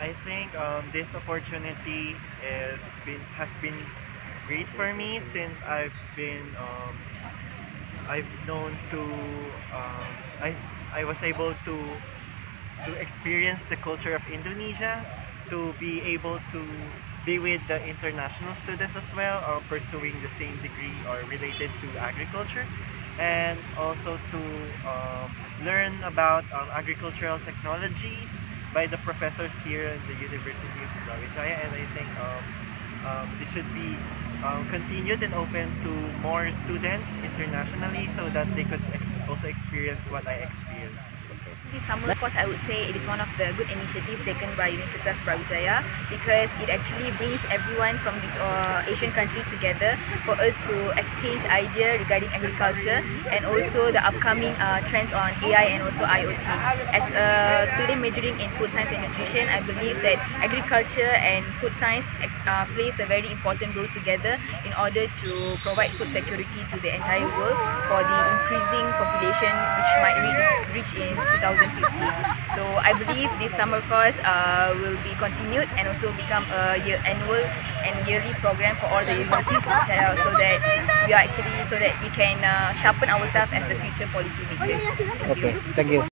I think this opportunity has been great for me since I've known to um, I I was able to experience the culture of Indonesia, to be able to be with the international students as well, or pursuing the same degree or related to agriculture, and also to learn about agricultural technologies by the professors here in the University of Brawijaya. And I think this should be continued and open to more students internationally so that they could also experience what I experienced. This summer course, I would say it is one of the good initiatives taken by Universitas Brawijaya because it actually brings everyone from this Asian country together for us to exchange ideas regarding agriculture and also the upcoming trends on AI and also IoT. As a student majoring in food science and nutrition, I believe that agriculture and food science plays a very important role together in order to provide food security to the entire world for the increasing population which might reach in 2050. So I believe this summer course will be continued and also become a annual and yearly program for all the universities so that we can sharpen ourselves as the future policy makers. Okay, thank you.